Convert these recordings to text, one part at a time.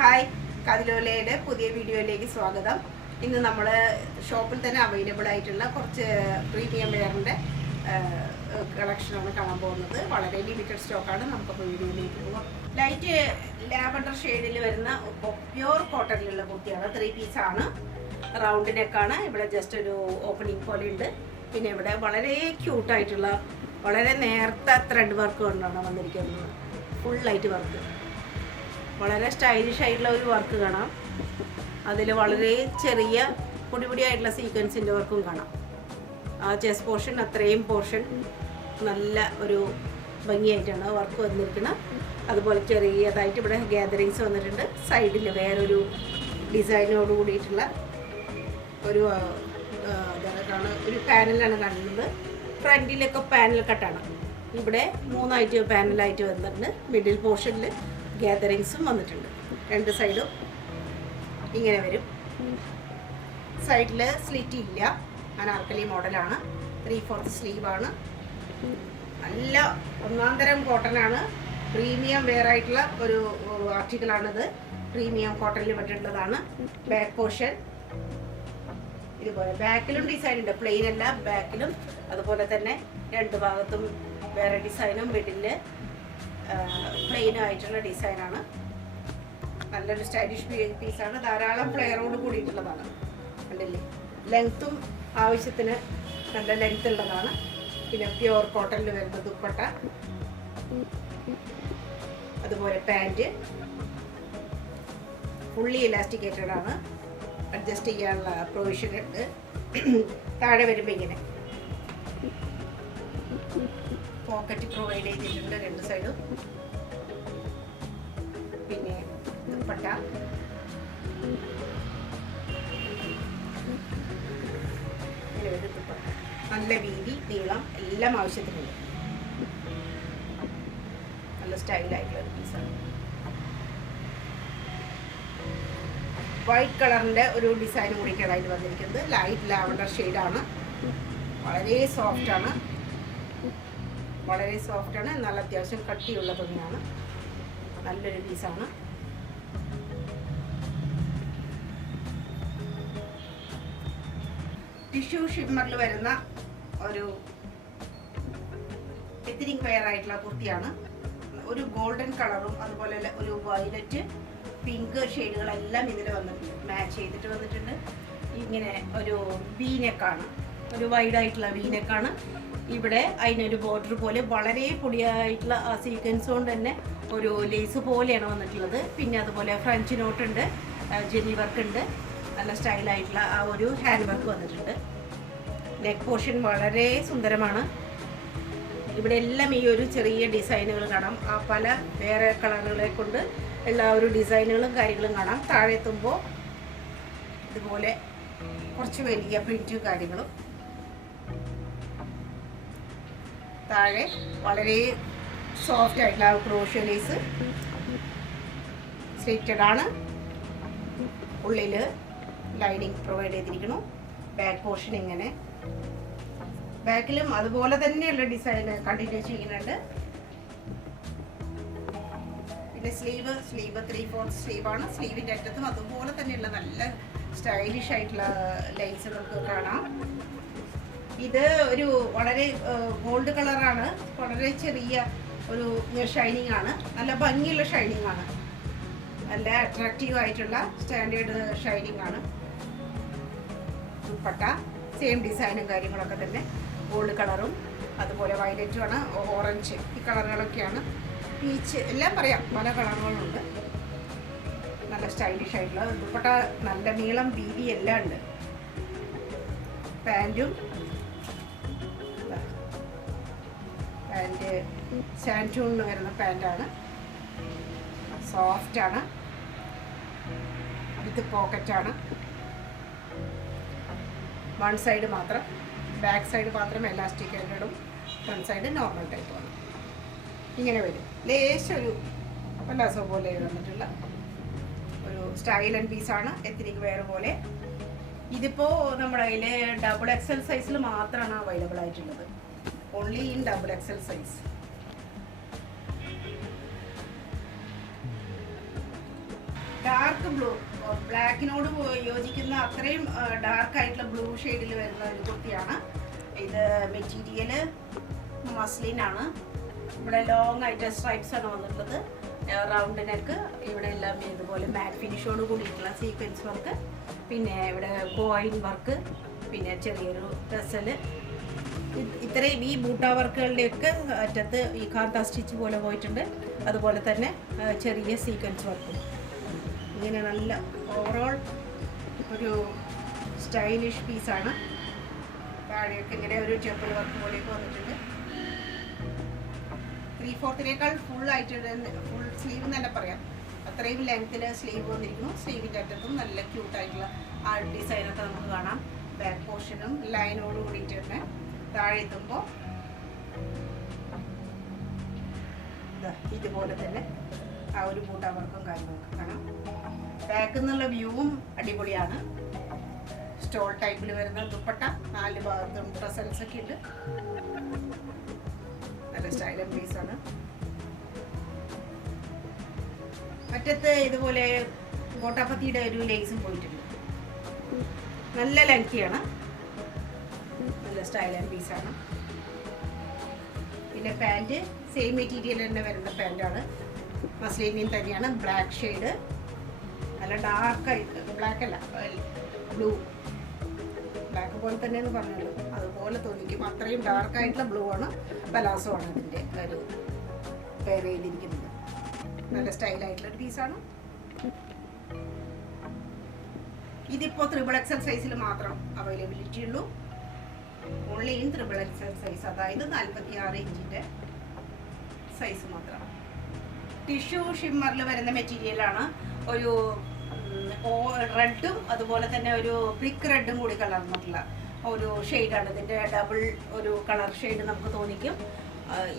Hi, കതിലോലയുടെ പുതിയ വീഡിയോയിലേക്ക് സ്വാഗതം. ഇന്ന് നമ്മൾ ഷോപ്പിൽ തന്നെ അവൈലബിൾ ആയിട്ടുള്ള കുറച്ച് പ്രീമിയം വെയറിൻ്റെ കളക്ഷനാണ് കാണാൻ പോകുന്നത്. വളരെ ലിമിറ്റഡ് സ്റ്റോക്കാണ്. നമുക്കപ്പോൾ വീഡിയോയിലേക്ക് പോകാം. ലൈറ്റ് ലാവൻഡർ ഷെയ്ഡിൽ വരുന്ന പ്യുവർ കോട്ടണിലുള്ള കുർത്തിയാണ്. 3 പീസാണ്. റൗണ്ട് നെക്കാണ്. ഇവിടെ ജസ്റ്റ് ഒരു ഓപ്പണിംഗ് പോലെ ഉണ്ട്. പിന്നെ ഇവിടെ വളരെ ക്യൂട്ടായിട്ടുള്ള വളരെ നേർത്ത ത്രെഡ് വർക്ക് കൊണ്ടാണ് വന്നിരിക്കുന്നത്. ഫുൾ ലൈറ്റ് വർക്ക്, വളരെ സ്റ്റൈലിഷ് ആയിട്ടുള്ള ഒരു വർക്ക് കാണാം. അതിൽ വളരെ ചെറിയ പൊടിപൊടിയായിട്ടുള്ള സീക്വൻസിൻ്റെ വർക്കും കാണാം. ആ ചെസ്റ്റ് പോർഷൻ, അത്രയും പോർഷൻ നല്ല ഒരു ഭംഗിയായിട്ടാണ് വർക്ക് വന്നിരിക്കുന്നത്. അതുപോലെ ചെറിയതായിട്ട് ഇവിടെ ഗ്യാതറിങ്സ് വന്നിട്ടുണ്ട്. സൈഡിൽ വേറൊരു ഡിസൈനോട് കൂടിയിട്ടുള്ള ഒരു ഒരു പാനലാണ് കാണുന്നത്. ഫ്രണ്ടിലൊക്കെ പാനൽ കട്ടാണ്. ഇവിടെ 3 പാനലായിട്ട് വന്നിട്ടുണ്ട്. മിഡിൽ പോർഷനിൽ ഗ്യാതറിങ്സും വന്നിട്ടുണ്ട്. 2 സൈഡും ഇങ്ങനെ വരും. സൈഡിൽ സ്ലിറ്റ് ഇല്ല. അനാർക്കലി മോഡലാണ്. 3/4 സ്ലീവാണ്. നല്ല ഒന്നാന്തരം കോട്ടനാണ്. പ്രീമിയം വെയർ ആയിട്ടുള്ള ഒരു ആർട്ടിക്കിളാണിത്. പ്രീമിയം കോട്ടണിൽ പറ്റിയിട്ടുള്ളതാണ്. ബാക്ക് പോർഷൻ ഇതുപോലെ. ബാക്കിലും ഡിസൈൻ ഉണ്ട്, പ്ലെയിൻ അല്ല. ബാക്കിലും അതുപോലെ തന്നെ 2 ഭാഗത്തും വേറെ ഡിസൈനും. മിഡില് പ്ലെയിനും ആയിട്ടുള്ള ഡിസൈനാണ്. നല്ലൊരു സ്റ്റൈലിഷ് പീസാണ്. ധാരാളം ഫ്ലെയറോട് കൂടിയിട്ടുള്ളതാണ്. കണ്ടില്ലേ, ലെങ്ത്തും ആവശ്യത്തിന് നല്ല ലെങ്ത് ഉള്ളതാണ്. പിന്നെ പ്യുവർ കോട്ടണിൽ വരുന്ന ദുപ്പട്ട, അതുപോലെ പാൻറ് ഫുള്ളി ഇലാസ്റ്റിക്കേറ്റഡ് ആണ്. അഡ്ജസ്റ്റ് ചെയ്യാനുള്ള പ്രൊവിഷൻ ഉണ്ട്. താഴെ വരുമ്പോൾ ഇങ്ങനെ പോക്കറ്റ് പ്രൊവൈഡ് ചെയ്തിട്ടുണ്ട് 2 സൈഡും. പിന്നെ ദുപ്പട്ട, നല്ല വീതി, നീളം എല്ലാം ആവശ്യത്തിനുണ്ട്. നല്ല സ്റ്റൈലായിട്ടുള്ള ഒരു പീസാണ്. വൈറ്റ് കളറിൻ്റെ ഒരു ഡിസൈൻ കൂടിയിട്ടാണ് അതിൽ വന്നിരിക്കുന്നത്. ലൈറ്റ് ലാവൻഡർ ഷെയ്ഡാണ്. വളരെ സോഫ്റ്റാണ്. വളരെ സോഫ്റ്റാണ്. എന്നാൽ അത്യാവശ്യം കട്ടിയുള്ള തുണിയാണ്. നല്ലൊരു പീസാണ്. ടിഷ്യൂ ഷിമ്മറിൽ വരുന്ന ഒരു എത്നിക് വെയർ ആയിട്ടുള്ള കുർത്തിയാണ്. ഒരു ഗോൾഡൻ കളറും അതുപോലെ ഒരു വയലറ്റ്, പിങ്ക് ഷെയ്ഡുകളെല്ലാം ഇതിൽ വന്നിട്ടുണ്ട്. മാച്ച് ചെയ്തിട്ട് വന്നിട്ടുണ്ട്. ഇങ്ങനെ ഒരു വീനെക്കാണ്, ഒരു വൈഡായിട്ടുള്ള വീനെക്കാണ്. ഇവിടെ അതിനൊരു ബോർഡർ പോലെ വളരെ പൊടിയായിട്ടുള്ള ആ സീക്വൻസ് കൊണ്ട് തന്നെ ഒരു ലേസ് പോലെയാണ് വന്നിട്ടുള്ളത്. പിന്നെ അതുപോലെ ഫ്രഞ്ച് നോട്ട് ഉണ്ട്, ജെനി വർക്ക് ഉണ്ട്. നല്ല സ്റ്റൈലായിട്ടുള്ള ആ ഒരു ഹാൻഡ് വർക്ക് വന്നിട്ടുണ്ട്. നെക്ക് പോർഷൻ വളരെ സുന്ദരമാണ്. ഇവിടെ എല്ലാം ഈ ഒരു ചെറിയ ഡിസൈനുകൾ കാണാം. ആ പല വേറെ കളറുകളെ കൊണ്ട് ഉള്ള ഒരു ഡിസൈനുകളും കാര്യങ്ങളും കാണാം. താഴെ എത്തുമ്പോൾ ഇതുപോലെ കുറച്ച് വലിയ പ്രിന്റും കാര്യങ്ങളും. താഴെ വളരെ സോഫ്റ്റ് ആയിട്ടുള്ള ക്രോഷ്യോ ലേസ് സ്ലിറ്റഡ് ആണ്. ഉള്ളിൽ ലൈനിങ് പ്രൊവൈഡ് ചെയ്തിരിക്കുന്നു. ബാക്ക് പോർഷൻ ഇങ്ങനെ. ബാക്കിലും അതുപോലെ തന്നെയുള്ള ഡിസൈൻ കണ്ടിന്യൂ ചെയ്യുന്നുണ്ട്. പിന്നെ സ്ലീവ് 3/4 സ്ലീവാണ്. സ്ലീവിൻ്റെ അറ്റത്തും അതുപോലെ തന്നെയുള്ള നല്ല സ്റ്റൈലിഷ് ആയിട്ടുള്ള ലൈൻസ് നമുക്ക് കാണാം. ഇത് ഒരു വളരെ ഗോൾഡ് കളറാണ്. വളരെ ചെറിയ ഒരു ഷൈനിങ് ആണ്. നല്ല ഭംഗിയുള്ള ഷൈനിങ് ആണ്. നല്ല അട്രാക്റ്റീവ് ആയിട്ടുള്ള സ്റ്റാൻഡേർഡ് ഷൈനിങ് ആണ്. ദുപ്പട്ട സെയിം ഡിസൈനും കാര്യങ്ങളൊക്കെ തന്നെ. ഗോൾഡ് കളറും അതുപോലെ വയലറ്റും ആണ്. ഓറഞ്ച്, ഈ കളറുകളൊക്കെയാണ്. പീച്ച് എല്ലാം പറയാം, പല കളറുകളുണ്ട്. നല്ല സ്റ്റൈലിഷ് ആയിട്ടുള്ള ദുപ്പട്ട. നല്ല നീളം, വീതി എല്ലാം ഉണ്ട്. പാൻറ്റും പാൻറ്റ് സാൻറ്റൂണിന് വരുന്ന പാൻറ്റാണ്. സോഫ്റ്റാണ്. ഇത് പോക്കറ്റാണ്. 1 സൈഡ് മാത്രം, ബാക്ക് സൈഡ് മാത്രം എലാസ്റ്റിക്കേറ്റഡും ഫ്രണ്ട് സൈഡ് നോർമൽ ടൈപ്പുമാണ്. ഇങ്ങനെ വരും. ലേശൊരു പലാസോ പോലെ വന്നിട്ടുള്ള ഒരു സ്റ്റൈൽ ആൻഡ് പീസാണ്. എത്നിക് വെയർ പോലെ. ഇതിപ്പോൾ നമ്മുടെ കയ്യിൽ XXL സൈസിൽ മാത്രമാണ് അവൈലബിൾ ആയിട്ടുള്ളത്. Only in XXL size. Dark blue, ബ്ലാക്കിനോട് യോജിക്കുന്ന അത്രയും ഡാർക്ക് ആയിട്ടുള്ള ബ്ലൂ ഷെയ്ഡിൽ വരുന്ന ഒരു കുർത്തിയാണ് ഇത്. മെറ്റീരിയൽ മസ്ലിൻ ആണ്. ഇവിടെ ലോങ് ആയിട്ട് സ്ട്രൈപ്സ് ആണ് വന്നിട്ടുള്ളത്. റൗണ്ട് നെക്ക്, ഇവിടെ എല്ലാം ഇതുപോലെ മാറ്റ് ഫിനിഷോട് കൂടിയിട്ടുള്ള സീക്വൻസ് വർക്ക്, പിന്നെ ഇവിടെ കോയിൻ വർക്ക്, പിന്നെ ചെറിയൊരു ടെസല്. ഇത്രയും ഈ ബൂട്ട വർക്കുകളുടെയൊക്കെ അറ്റത്ത് ഈ കാന്ത സ്റ്റിച്ച് പോലെ പോയിട്ടുണ്ട്. അതുപോലെ തന്നെ ചെറിയ സീക്വൻസ് വർക്കും. ഇങ്ങനെ നല്ല ഓവറോൾ ഒരു സ്റ്റൈലിഷ് പീസാണ്. താഴെയൊക്കെ ഇങ്ങനെ ഒരു ടെമ്പിൾ വർക്ക് പോലെയൊക്കെ വന്നിട്ടുണ്ട്. 3/4 ഫുൾ ആയിട്ട് ഫുൾ സ്ലീവ് എന്ന് തന്നെ പറയാം. അത്രയും ലെങ്ത്തിൽ സ്ലീവ് വന്നിരിക്കുന്നു. സ്ലീവിൻ്റെ അറ്റത്തും നല്ല ക്യൂട്ടായിട്ടുള്ള ആ ഡിസൈനൊക്കെ നമുക്ക് കാണാം. ബാക്ക് പോർഷനും ലൈനോട് കൂടിയിട്ട് തന്നെ താഴെ എത്തുമ്പോൾ ഇതുപോലെ തന്നെ ആ ഒരു ബൂട്ട വർക്കും കാര്യങ്ങളൊക്കെ കാണാം. ബാക്കിൽ നിന്നുള്ള വ്യൂവും അടിപൊളിയാണ്. സ്റ്റോൾ ടൈപ്പിൽ വരുന്ന ദുപ്പട്ട, 4 ഭാഗത്തും ഡ്രസ്സൽസ് ഒക്കെ ഉണ്ട്. നല്ല സ്റ്റൈൽ ആൻഡ് പീസാണ്. അറ്റത്ത് ഇതുപോലെ ഗോട്ടാപ്പത്തിയുടെ ഒരു ലേസും പോയിട്ടുണ്ട്. നല്ല ലെങ്തിയാണ്, നല്ല സ്റ്റൈൽ ആൻഡ് പീസാണ്. പിന്നെ പാൻറ് സെയിം മെറ്റീരിയൽ തന്നെ വരുന്ന പാൻറ്റാണ്. മസ്ലിനിൽ തന്നെയാണ്. ബ്ലാക്ക് ഷെയ്ഡ്, നല്ല ഡാർക്കായിട്ട്, ബ്ലാക്ക് അല്ല ബ്ലൂ, ബ്ലാക്ക് പോലെ തന്നെയെന്ന് പറഞ്ഞല്ലോ, അതുപോലെ തോന്നിക്കും. അത്രയും ഡാർക്കായിട്ടുള്ള ബ്ലൂ ആണ്. പലാസോ ആണ് ഇതിൻ്റെ ഒരു പെയർ ചെയ്തിരിക്കുന്നത്. നല്ല സ്റ്റൈലായിട്ടുള്ളൊരു പീസാണ്. ഇതിപ്പോൾ 3XL സൈസിൽ മാത്രം അവൈലബിലിറ്റി ഉള്ളൂ. ഓൺലി ഇൻ 3XL സൈസ്, അതായത് 46 ഇഞ്ചിൻ്റെ സൈസ് മാത്രം. ടിഷ്യൂ ഷിമ്മറിൽ വരുന്ന മെറ്റീരിയലാണ്. ഒരു റെഡും അതുപോലെ തന്നെ ഒരു ബ്രിക്ക് റെഡും കൂടി കലർന്നിട്ടുള്ള ഒരു ഷെയ്ഡാണ്. ഇതിൻ്റെ ഡബിൾ ഒരു കളർ ഷെയ്ഡ് നമുക്ക് തോന്നിക്കും.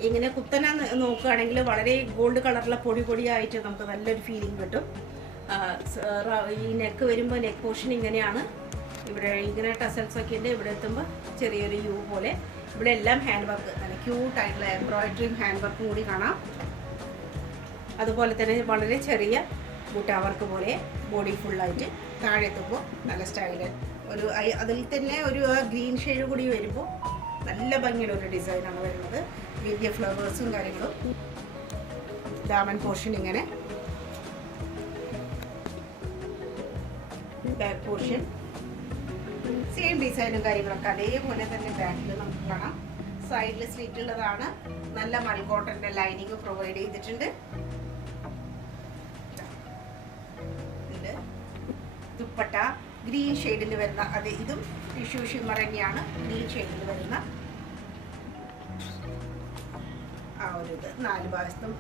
ഇങ്ങനെ കുത്തനെ നോക്കുകയാണെങ്കിൽ വളരെ ഗോൾഡ് കളറിലെ പൊടി പൊടിയായിട്ട് നമുക്ക് നല്ലൊരു ഫീലിംഗ് കിട്ടും. ഈ നെക്ക് വരുമ്പോൾ നെക്ക് പോർഷൻ ഇങ്ങനെയാണ്. ഇവിടെ ഇങ്ങനെ ടസൽസ് ഒക്കെ ഉണ്ട്. ഇവിടെ എത്തുമ്പോൾ ചെറിയൊരു യു പോലെ. ഇവിടെ എല്ലാം ഹാൻഡ് വർക്ക്, നല്ല ക്യൂട്ടായിട്ടുള്ള എംബ്രോയിഡറിയും ഹാൻഡ് വർക്കും കൂടി കാണാം. അതുപോലെ തന്നെ വളരെ ചെറിയ ബൂട്ട വർക്ക് പോലെ ബോഡി ഫുള്ളായിട്ട് താഴെ എത്തുമ്പോൾ നല്ല സ്റ്റൈല്. ഒരു അതിൽ തന്നെ ഒരു ഗ്രീൻ ഷെയ്ഡ് കൂടി വരുമ്പോൾ നല്ല ഭംഗിയുള്ള ഒരു ഡിസൈനാണ് വരുന്നത്. വലിയ ഫ്ലവേഴ്സും കാര്യങ്ങളും. ദാമൻ പോർഷൻ ഇങ്ങനെ, ബാക്ക് പോർഷൻ സെയിം ഡിസൈനും കാര്യങ്ങളൊക്കെ അതേപോലെ തന്നെ ബാക്കിൽ നമുക്ക് കാണാം. സൈഡിൽ സ്ലിറ്റ് ഉള്ളതാണ്. നല്ല മൽക്കോട്ടൻ്റെ ലൈനിങ് പ്രൊവൈഡ് ചെയ്തിട്ടുണ്ട്. ദുപ്പട്ട ഗ്രീൻ ഷെയ്ഡിൽ വരുന്ന, അത് ഇതും ടിഷ്യൂ ഷിമ്മർ തന്നെയാണ്. ഗ്രീൻ ഷെയ്ഡിൽ വരുന്ന ആ ഒരു ഇത് 4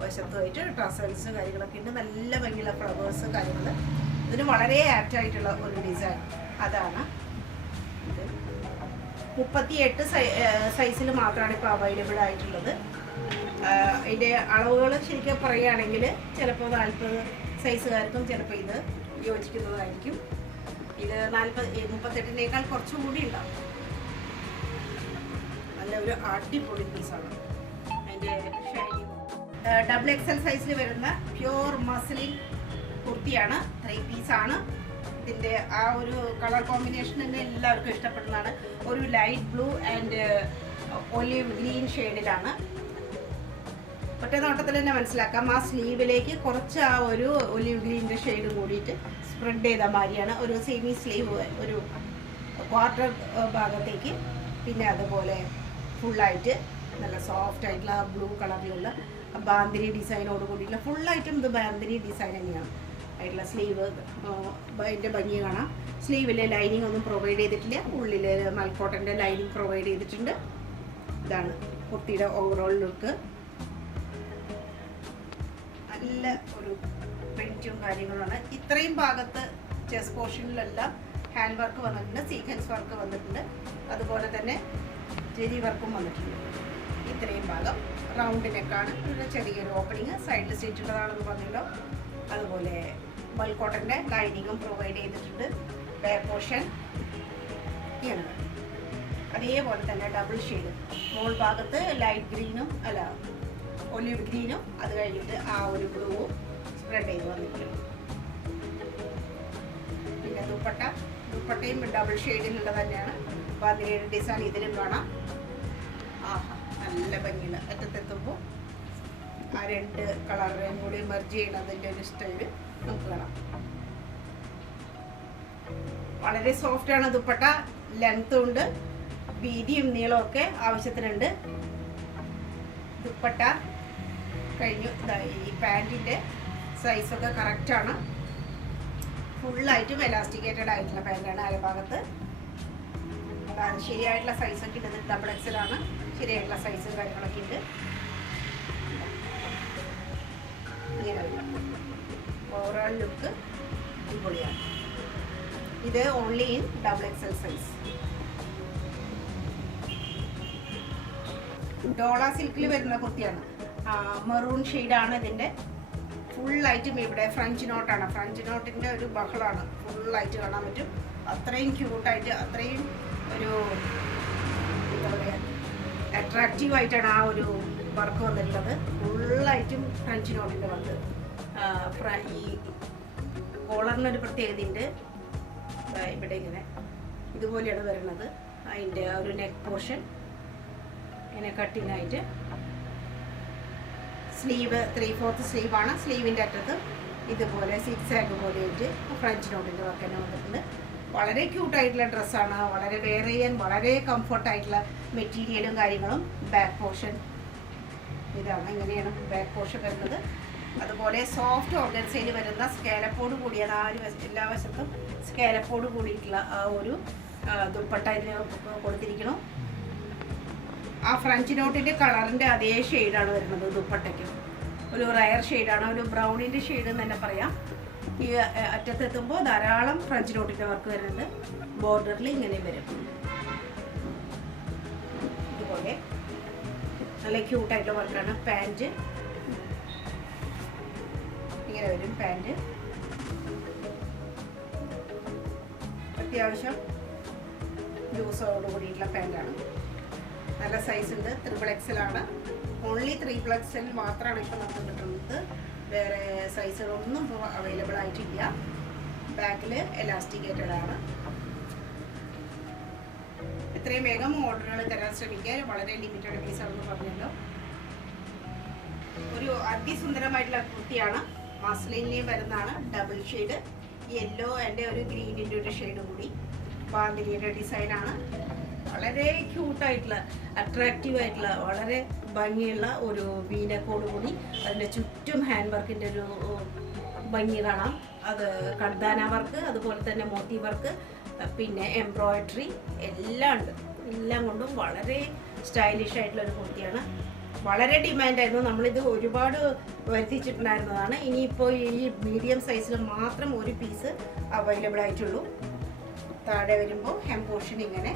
വശത്തുമായിട്ട് ടസൽസ് കാര്യങ്ങളൊക്കെ ഉണ്ട്. നല്ല ഭംഗിയുള്ള ഫ്ലവേഴ്സ് കാര്യങ്ങൾ. ഇതിന് വളരെ ആപ്റ്റായിട്ടുള്ള ഒരു ഡിസൈൻ അതാണ്. ഇത് 38 സൈസിൽ മാത്രമാണ് ഇപ്പോൾ അവൈലബിൾ ആയിട്ടുള്ളത്. ഇതിൻ്റെ അളവുകൾ ശരിക്കും പറയുകയാണെങ്കിൽ ചിലപ്പോൾ 40 സൈസുകാർക്കും ചിലപ്പോൾ ഇത് യോജിക്കുന്നതായിരിക്കും. ഇത് 38-നേക്കാൾ കുറച്ചും കൂടി ഉണ്ടാവും. നല്ല ഒരു അടിപൊളി പീസാണ്. അതിൻ്റെ ഷൈനിങ് XXL സൈസിൽ വരുന്ന പ്യൂർ മസ്ലിൻ കുർത്തിയാണ്. 3 പീസാണ്. ഇതിൻ്റെ ആ ഒരു കളർ കോമ്പിനേഷൻ തന്നെ എല്ലാവർക്കും ഇഷ്ടപ്പെടുന്നതാണ്. ഒരു light blue and olive green ഷെയ്ഡിലാണ്. ഒറ്റ നോട്ടത്തിൽ തന്നെ മനസ്സിലാക്കാം. ആ സ്ലീവിലേക്ക് കുറച്ച് ആ ഒരു ഒലിവ് ഗ്രീനിൻ്റെ ഷെയ്ഡ് കൂടിയിട്ട് സ്പ്രെഡ് ചെയ്ത മാതിരിയാണ്. ഒരു സെമി സ്ലീവ് ഒരു ക്വാർട്ടർ ഭാഗത്തേക്ക്, പിന്നെ അതുപോലെ ഫുള്ളായിട്ട് നല്ല സോഫ്റ്റ് ആയിട്ടുള്ള ബ്ലൂ കളറിലുള്ള ബാന്തിനി ഡിസൈനോട് കൂടിയിട്ടുള്ള ഫുള്ളായിട്ടും ഇത് ബാന്തിനി ഡിസൈൻ തന്നെയാണ് ആയിട്ടുള്ള സ്ലീവ്. അതിൻ്റെ ഭംഗി കാണാം. സ്ലീവിൽ ലൈനിങ് ഒന്നും പ്രൊവൈഡ് ചെയ്തിട്ടില്ല. ഉള്ളിൽ മൽക്കോട്ടൻ്റെ ലൈനിങ് പ്രൊവൈഡ് ചെയ്തിട്ടുണ്ട്. ഇതാണ് കുർത്തിയുടെ ഓവറോൾ ലുക്ക്. നല്ല ഒരു പ്രിന്റും കാര്യങ്ങളുമാണ്. ഇത്രയും ഭാഗത്ത് ചെസ്റ്റ് പോർഷനിലെല്ലാം ഹാൻഡ് വർക്ക് വന്നിട്ടുണ്ട്, സീക്വൻസ് വർക്ക് വന്നിട്ടുണ്ട്, അതുപോലെ തന്നെ ജെരി വർക്കും വന്നിട്ടുണ്ട്. ഇത്രയും ഭാഗം റൗണ്ട് നെക്കാണ്. ഒരു ചെറിയൊരു ഓപ്പണിങ് സൈഡിൽ സ്റ്റിച്ചുള്ളതാണെന്ന് പറഞ്ഞല്ലോ. അതുപോലെ മൽക്കോട്ടൻ്റെ ലൈനിങ്ങും പ്രൊവൈഡ് ചെയ്തിട്ടുണ്ട്. ബാക്ക് പോർഷൻ ഇങ്ങനെ അതേപോലെ തന്നെ ഡബിൾ ഷെയ്ഡ്. മോൾ ഭാഗത്ത് ലൈറ്റ് ഗ്രീനും ഒലിവ് ഗ്രീനും അത് കഴിഞ്ഞിട്ട് ആ ഒരു ബ്ലൂവും സ്പ്രെഡ് ചെയ്ത് വന്നിട്ടുണ്ട്. ദുപ്പട്ടയും ഡബിൾ ഷെയ്ഡിലുള്ള തന്നെയാണ്. ബാന്തിനിയുടെ ഡിസൈൻ ഇതിലും കാണാം. ആഹാ, നല്ല ഭംഗിയുള്ള അറ്റത്തെത്തുമ്പോൾ ആ 2 കളറിനെയും കൂടി മെർജ് ചെയ്യുന്നതിൻ്റെ ഒരു സ്റ്റൈല് നമുക്ക് കാണാം. വളരെ സോഫ്റ്റാണ് ദുപ്പട്ട. ലെങ്ത്തും ഉണ്ട്, വീതിയും നീളവും ഒക്കെ ആവശ്യത്തിനുണ്ട്. ദുപ്പട്ട കഴിഞ്ഞു. ഈ പാൻറ്റിൻ്റെ സൈസൊക്കെ കറക്റ്റാണ്. ഫുള്ളായിട്ടും എലാസ്റ്റിക്കേറ്റഡ് ആയിട്ടുള്ള പാൻറ്റാണ്. അരഭാഗത്ത് ശരിയായിട്ടുള്ള സൈസൊക്കെ ഉണ്ട്. ഡബിൾ XL ആണ്. ശരിയായിട്ടുള്ള സൈസും കാര്യങ്ങളൊക്കെ ഉണ്ട്. ഇങ്ങനെ ഓവറോൾ ലുക്ക് അടിപൊളിയാണ്. ഇത് only in double XL size. ഡോള സിൽക്കിൽ വരുന്ന കുർത്തിയാണ്. മെറൂൺ ഷെയ്ഡാണ് ഇതിൻ്റെ. ഫുള്ളായിട്ടും ഇവിടെ ഫ്രഞ്ച് നോട്ടാണ്. ഫ്രഞ്ച് നോട്ടിൻ്റെ ഒരു ബഹളാണ്. ഫുള്ളായിട്ട് കാണാൻ പറ്റും. അത്രയും ക്യൂട്ടായിട്ട്, അത്രയും ഒരു എന്താ പറയുക, അട്രാക്റ്റീവായിട്ടാണ് ആ ഒരു വർക്ക് വന്നിട്ടുള്ളത്. ഫുള്ളായിട്ടും ഫ്രഞ്ച് നോട്ടിൻ്റെ വർക്ക്. ഈ കോളറിനൊരു പ്രത്യേകതയുണ്ട്. ഇവിടെ ഇങ്ങനെ ഇതുപോലെയാണ് വരുന്നത്. അതിൻ്റെ ഒരു നെക്ക് പോർഷൻ ഇങ്ങനെ കട്ടിങ്ങായിട്ട്. സ്ലീവ് 3/4 സ്ലീവാണ്. സ്ലീവിൻ്റെ അറ്റത്ത് ഇതുപോലെ സിക്സാഗ് പോലെയായിട്ട് ഫ്രഞ്ച് നോട്ടിൻ്റെ വർക്ക് തന്നെ വന്നിട്ടുണ്ട്. വളരെ ക്യൂട്ടായിട്ടുള്ള ഡ്രസ്സാണ്. വളരെ വെയർ ചെയ്യാൻ വളരെ കംഫർട്ടായിട്ടുള്ള മെറ്റീരിയലും കാര്യങ്ങളും. ബാക്ക് പോർഷൻ ഇതാണ്. ഇങ്ങനെയാണ് ബാക്ക് പോർഷൻ വരുന്നത്. അതുപോലെ സോഫ്റ്റ് ഓർഗൻസയിൽ വരുന്ന സ്കാലപ്പോട് കൂടിയ എല്ലാ വശത്തും സ്കാലപ്പോട് കൂടിയിട്ടുള്ള ആ ഒരു ദുപ്പട്ട ഇതിന് കൊടുത്തിരിക്കണം. ആ ഫ്രഞ്ച് നോട്ടിൻ്റെ കളറിൻ്റെ അതേ ഷെയ്ഡാണ് വരുന്നത് ദുപ്പട്ടയ്ക്കും. ഒരു റയർ ഷെയ്ഡാണ്, ഒരു ബ്രൗണിൻ്റെ ഷെയ്ഡ് എന്ന് തന്നെ പറയാം. ഈ അറ്റത്തെത്തുമ്പോൾ ധാരാളം ഫ്രഞ്ച് നോട്ടിൻ്റെ വർക്ക് വരുന്നുണ്ട്. ബോർഡറിൽ ഇങ്ങനെ വരും. ഇതുപോലെ നല്ല ക്യൂട്ടായിട്ടുള്ള വർക്കാണ്. പാൻറ്റ് ഇങ്ങനെ വരും. പാൻറ്റ് അത്യാവശ്യം ലൂസോട് കൂടിയിട്ടുള്ള പാൻറ്റാണ്. നല്ല സൈസ് ഉണ്ട്. 3 XL ആണ്. ഓൺലി 3 XL മാത്രമാണ് ഇപ്പോൾ നമുക്ക് കിട്ടുന്നത്. വേറെ സൈസുകളൊന്നും ഇപ്പോൾ അവൈലബിൾ ആയിട്ടില്ല. ബാക്കിൽ എലാസ്റ്റിക്കേറ്റഡ് ആണ്. ഇത്രയും വേഗം ഓർഡറുകൾ തരാൻ ശ്രമിക്കുക. വളരെ ലിമിറ്റഡ് പീസാണെന്ന് പറഞ്ഞല്ലോ. ഒരു അതിസുന്ദരമായിട്ടുള്ള കുർത്തിയാണ്. മസ്ലിനിൽ വരുന്നതാണ്. ഡബിൾ ഷെയ്ഡ് യെല്ലോ ആൻഡ് ഒരു ഗ്രീനിൻ്റെ ഒരു ഷെയ്ഡ് കൂടി. ബാന്തിനിയുടെ ഡിസൈനാണ്. വളരെ ക്യൂട്ടായിട്ടുള്ള അട്രാക്റ്റീവ് ആയിട്ടുള്ള വളരെ ഭംഗിയുള്ള ഒരു വീനക്കോട് കൂടി. അതിൻ്റെ ചുറ്റും ഹാൻഡ് വർക്കിൻ്റെ ഒരു ഭംഗി കാണാം. അത് കർദാന വർക്ക്, അതുപോലെ തന്നെ മോത്തി വർക്ക്, പിന്നെ എംബ്രോയിഡറി എല്ലാം ഉണ്ട്. എല്ലാം കൊണ്ടും വളരെ സ്റ്റൈലിഷ് ആയിട്ടുള്ള ഒരു കുർത്തിയാണ്. വളരെ ഡിമാൻഡായിരുന്നു. നമ്മളിത് ഒരുപാട് വരുത്തിച്ചിട്ടുണ്ടായിരുന്നതാണ്. ഇനിയിപ്പോൾ ഈ മീഡിയം സൈസിൽ മാത്രം ഒരു പീസ് അവൈലബിൾ ആയിട്ടുള്ളൂ. താഴെ വരുമ്പോൾ ഹെം പോർഷൻ ഇങ്ങനെ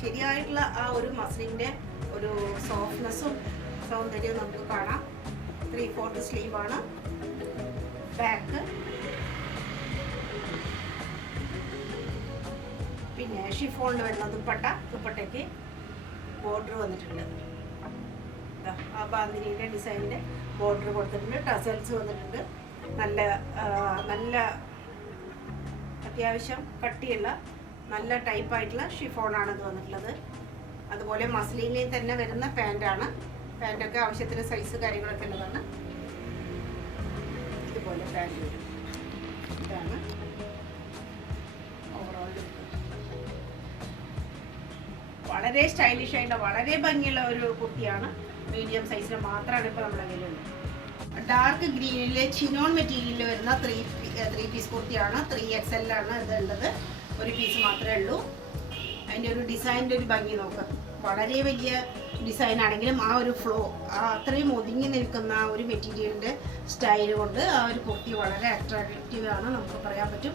ശരിയായിട്ടുള്ള ആ ഒരു മസ്ലിൻ്റെ ഒരു സോഫ്റ്റ്നെസ്സും സൗന്ദര്യവും നമുക്ക് കാണാം. 3/4 സ്ലീവാണ്. ബാക്ക് പിന്നെ ഷിഫോണിൽ വരുന്ന ദുപ്പട്ടയ്ക്ക് ബോർഡർ വന്നിട്ടുണ്ട്. ആ ബാന്തിനിയുടെ ഡിസൈനിൻ്റെ ബോർഡർ കൊടുത്തിട്ടുണ്ട്. ടസൽസ് വന്നിട്ടുണ്ട്. നല്ല അത്യാവശ്യം കട്ടിയുള്ള നല്ല ടൈപ്പായിട്ടുള്ള ഷിഫോണാണ് ഇത് വന്നിട്ടുള്ളത്. അതുപോലെ മസ്ലിനിൽ തന്നെ വരുന്ന പാൻറ്റാണ്. പാൻറ്റൊക്കെ ആവശ്യത്തിന് സൈസ് കാര്യങ്ങളൊക്കെ ഉള്ളതാണ്. ഇതുപോലെ പാൻറ്റ് വരും. ഇതാണ് ഓവറോൾ ലുക്ക്. വളരെ സ്റ്റൈലിഷ് ആയിട്ടുള്ള വളരെ ഭംഗിയുള്ള ഒരു കുർത്തിയാണ്. മീഡിയം സൈസിന് മാത്രമാണ് ഇപ്പോൾ നമ്മുടെ കയ്യിലുള്ളത്. ഡാർക്ക് ഗ്രീനിലെ ചിനോൺ മെറ്റീരിയലിൽ വരുന്ന 3 പീസ് കുർത്തിയാണ്. 3 XL ആണ് ഇതുള്ളത്. ഒരു പീസ് മാത്രമേ ഉള്ളൂ. അതിൻ്റെ ഒരു ഡിസൈനിൻ്റെ ഒരു ഭംഗി നോക്കുക. വളരെ വലിയ ഡിസൈൻ ആണെങ്കിലും ആ ഒരു ഫ്ലോ, അത്രയും ഒതുങ്ങി നിൽക്കുന്ന ആ ഒരു മെറ്റീരിയലിൻ്റെ സ്റ്റൈൽ കൊണ്ട് ആ ഒരു കുർത്തി വളരെ അട്രാക്റ്റീവ് ആണ് നമുക്ക് പറയാൻ പറ്റും.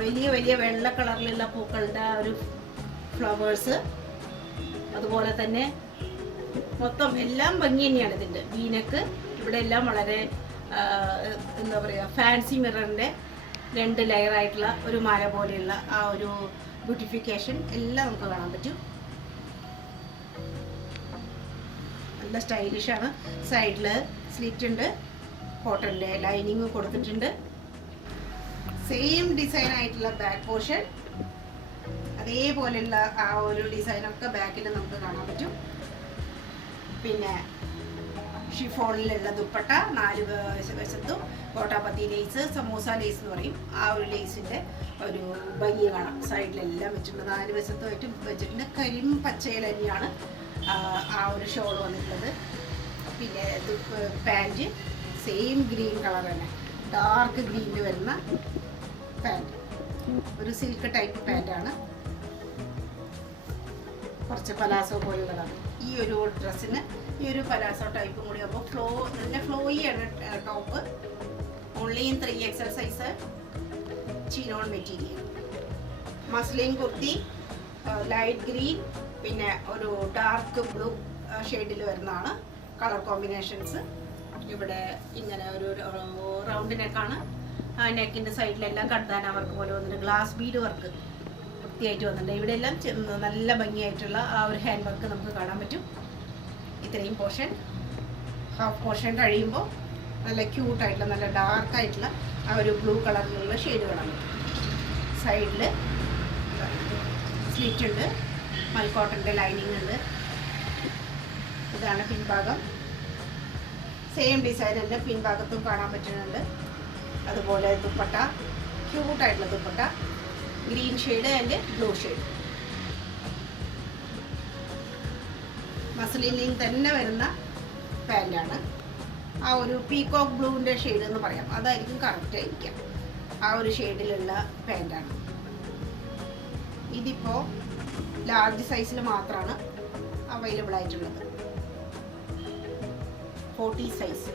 വലിയ വലിയ വെള്ള കളറിലുള്ള പൂക്കളുടെ ആ ഒരു ഫ്ലവേഴ്സ്, അതുപോലെ തന്നെ മൊത്തം എല്ലാം ഭംഗി തന്നെയാണ് ഇതിൻ്റെ. വീനക്ക് ഇവിടെ എല്ലാം വളരെ എന്താ പറയുക, ഫാൻസി മിററിൻ്റെ 2 ലെയറായിട്ടുള്ള ഒരു മാല പോലെയുള്ള ആ ഒരു ബ്യൂട്ടിഫിക്കേഷൻ എല്ലാം നമുക്ക് കാണാൻ പറ്റും. നല്ല സ്റ്റൈലിഷാണ്. സൈഡിൽ സ്ലിറ്റ് ഉണ്ട്. കോട്ടൻ്റെ ലൈനിങ് കൊടുത്തിട്ടുണ്ട്. സെയിം ഡിസൈൻ ആയിട്ടുള്ള ബാക്ക് പോർഷൻ, അതേപോലെയുള്ള ആ ഒരു ഡിസൈനൊക്കെ ബാക്കിൽ നമുക്ക് കാണാൻ പറ്റും. പിന്നെ ഷിഫോണിലുള്ള ദുപ്പട്ട 4 വശത്തും കോട്ടാപ്പത്തി ലേസ്, സമൂസ ലേസ് എന്ന് പറയും, ആ ഒരു ലേസിൻ്റെ ഒരു ഭംഗി കാണാം. സൈഡിലെല്ലാം വെച്ചിട്ടുണ്ട്, 4 വശത്തുമായിട്ട് വെച്ചിട്ടുണ്ട്. കരിം പച്ചയിൽ തന്നെയാണ് ആ ഒരു ഷോൾ വന്നിട്ടുള്ളത്. പിന്നെ പാൻറ്റ് സെയിം ഗ്രീൻ കളർ തന്നെ, ഡാർക്ക് ഗ്രീനിൽ വരുന്ന പാൻറ്റ്, ഒരു സിൽക്ക് ടൈപ്പ് പാൻറ്റാണ്. കുറച്ച് പലാസോ പോലുള്ളതാണ് ഈ ഒരു ഡ്രസ്സിന്. ഈ ഒരു പലാസോ ടൈപ്പും കൂടി ആകുമ്പോൾ നല്ല ഫ്ലോയിയാണ് top. Only in 3XL size, chinon material. Muslin kurti light green, പിന്നെ ഒരു ഡാർക്ക് ബ്ലൂ ഷെയ്ഡിൽ വരുന്നതാണ് കളർ കോമ്പിനേഷൻസ്. ഇവിടെ ഇങ്ങനെ ഒരു റൗണ്ട് നെക്കാണ്. ആ നെക്കിൻ്റെ സൈഡിലെല്ലാം കണ്ടാന വർക്ക് പോലെ വന്നിട്ട് ഗ്ലാസ് ബീഡ് വർക്ക് വൃത്തിയായിട്ട് വന്നിട്ടുണ്ട്. ഇവിടെ എല്ലാം നല്ല ഭംഗിയായിട്ടുള്ള ആ ഒരു ഹാൻഡ് വർക്ക് നമുക്ക് കാണാൻ പറ്റും. ഇത്രയും പോർഷൻ, ഹാഫ് പോർഷൻ കഴിയുമ്പോൾ നല്ല ക്യൂട്ടായിട്ടുള്ള നല്ല ഡാർക്കായിട്ടുള്ള ആ ഒരു ബ്ലൂ കളറിലുള്ള ഷെയ്ഡ് കാണാൻ പറ്റും. സൈഡിൽ സ്ലിറ്റ് ഉണ്ട്, മൽക്കോട്ടൻ്റെ ലൈനിങ് ഉണ്ട്. ഇതാണ് പിൻഭാഗം. സെയിം ഡിസൈൻ തന്നെ പിൻഭാഗത്തും കാണാൻ പറ്റുന്നുണ്ട്. അതുപോലെ ദുപ്പട്ട, ക്യൂട്ടായിട്ടുള്ള dupatta, green shade and blue shade. മസ്ലിനിൽ തന്നെ വരുന്ന പാൻറ്റാണ്. ആ ഒരു പീകോക്ക് ബ്ലൂവിൻ്റെ ഷെയ്ഡ് എന്ന് പറയാം, അതായിരിക്കും കറക്റ്റ് ആയിരിക്കാം. ആ ഒരു ഷെയ്ഡിലുള്ള പാൻറ്റാണ്. ഇതിപ്പോൾ ലാർജ് സൈസിൽ മാത്രമാണ് അവൈലബിൾ ആയിട്ടുള്ളത്. 40 സൈസ്.